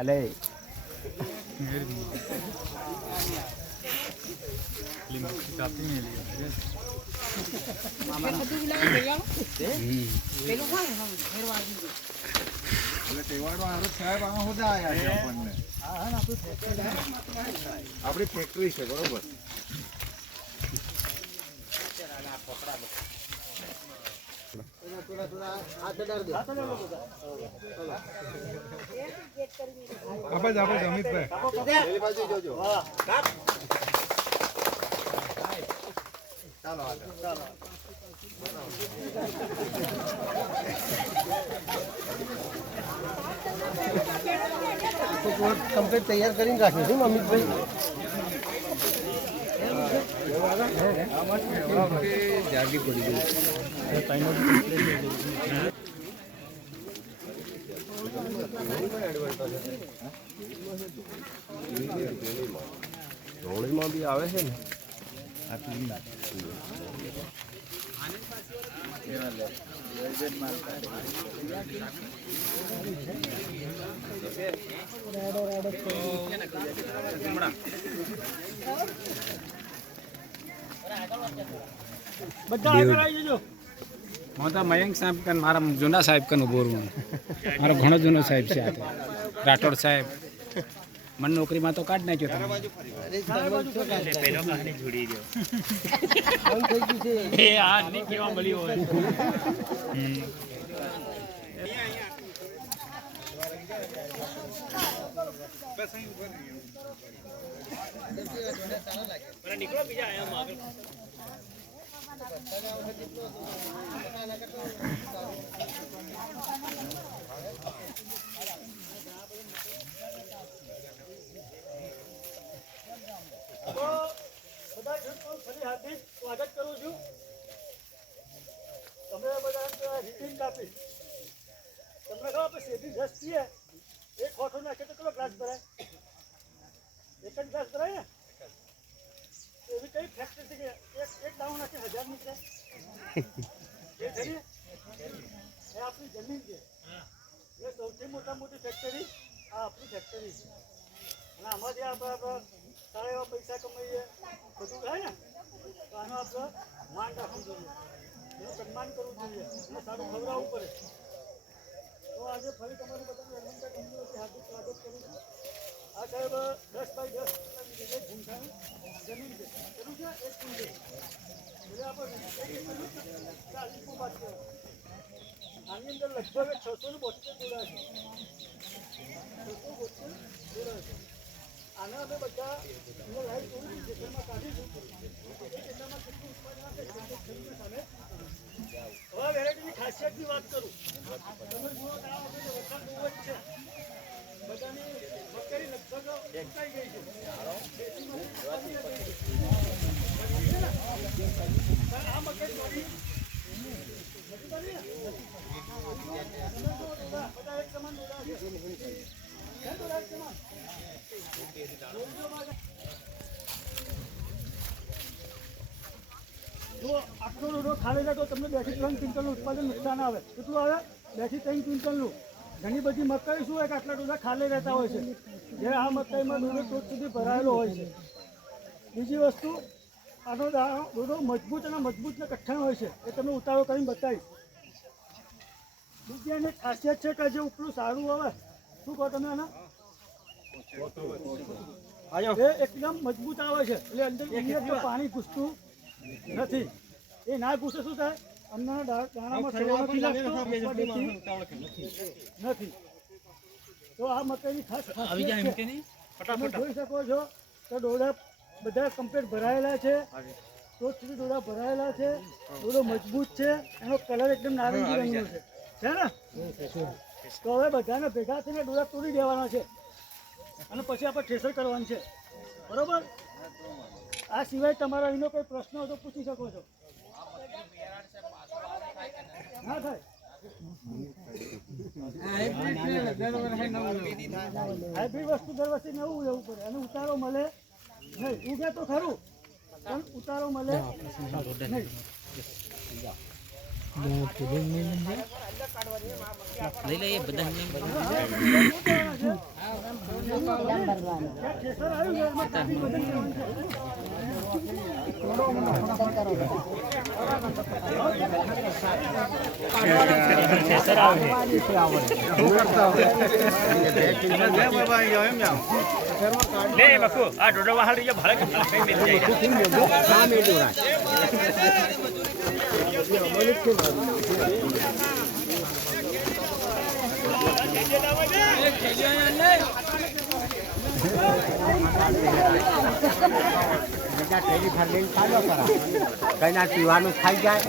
અલે એટલે ફેક્ટરી છે આપણને આપણે અમિતભાઈ પેલી બાજુ જોજો ચાલો આગળ કમ્પ્લીટ તૈયાર કરીને રાખ્યું છે અમિતભાઈ? જાગી પડી ગઈ ધોળીમાં બી આવે છે ને હું તો મયંક સાહેબ કન મારા જૂના સાહેબ કન ઊભો રહું મારો ઘણો જૂનો સાહેબ છે આ તો. રાઠોડ સાહેબ. મને નોકરીમાં તો કાઢ નાખ્યો તમે. એ આ મળ્યું બધા ખેડૂતો ફરી હાર્દિક સ્વાગત કરું છું તમે બધા રીટિંગ કાપી તમને ખબર આપણે શેરડી રસ છીએ એક હોઠો નાખે કેટલો ગ્લાસ ભરાય? એક જ ગ્લાસ ભરાય ને તો એવી કઈ ફેક્ટરી છે કે એક એક દાણો નાખે હજાર નીકળે એ ખરી એ આપણી જમીન છે એ સૌથી મોટા મોટી ફેક્ટરી આ આપણી ફેક્ટરી છે અને આમાંથી આપણે આપણે સારા એવા પૈસા કમાઈએ બધું થાય ને તો આનો આપણે માન રાખવું જોઈએ એનું સન્માન કરવું જોઈએ અને સારું ખવડાવવું પડે તો આજે ફરી તમારું બધાનું એડમિન્ટા કંપનીઓથી હાર્દિક સ્વાગત કરું છું આ સાહેબ, દસ બાય દસ એક ગુંઠાની જમીન છે. કેટલું છે. એક આની અંદર લગભગ છસો ને બોતેર જોડા ખાસિયતની વાત કરું તમે જુઓ આ વખતે જ છે બધાની મગફળી લગભગ ઉકાઈ ગઈ છે ખેતીમાંથી ઉત્પાદન થઈ ગયું છે. પણ આ મગફળી થોડી નથી બની ને? તમે જુઓ ડોડા, બધા એક સમાન ડોડા છે કેમ ડોડા એક સમાન જો આટલો રોડો ખાલી જાય તો તમને બેથી ત્રણ ક્વિન્ટલનું ઉત્પાદન નુકસાન આવે. કેટલું આવે બેથી ત્રણ ક્વિન્ટલનું. ઘણી બધી મકાઈ શું હોય કે આટલા ડોડા ખાલી રહેતા હોય છે? જે આ મકાઈમાં ડોડો ટોચ સુધી ભરાયેલો હોય છે. બીજી વસ્તુ આનો દાણો મજબૂત અને મજબૂત ને કઠણ હોય છે. એ તમને ઉતારો કરીને બતાવીશ. બીજી એની ખાસિયત છે કે જે ઉપલું સારું આવે. શું કહો તમે આના? એ એકદમ મજબૂત આવે છે. એટલે અંદર અંદર પાણી ઘૂસતું નથી. એ ના પૂછે શું થાય? દા- દાણામાં સડો નથી લાગતો? નથી. તો આ મકાઈની ખાસ ખાસિયત છે. તમે જોઈ શકો છો તો ડોડા બધા કમ્પ્લીટ ભરાયેલા છે. ટોચ સુધી ડોડા ભરાયેલા છે. ડોડો મજબૂત છે. એનો કલર એકદમ નારંગી રંગનો છે. છે ને? તો હવે બધાને ભેગા થઈને ડોડા તોડી દેવાના છે. અને પછી આપણે ઠેસર કરવાનું છે. બરોબર? આ સિવાય તમારા અહીંનો કોઈ પ્રશ્ન હોય તો પૂછી શકો છો. ના થાય? હાઇબ્રિડ વસ્તુ દર વર્ષે નવું લેવું પડે. અને ઉતારો મળે નહીં. ઉગે તો ખરું. પણ ઉતારો મળે લઈ લઈએ બધા શું કહેવાના છે? ઠેસર આવ્યું ને એમાં કાપી વજન કરવાનું. લે બકુ આ ડોડો વાહડી જો ભલે કઈ મિલ જાય કઈ ના પીવાનું ખાઈ જાય.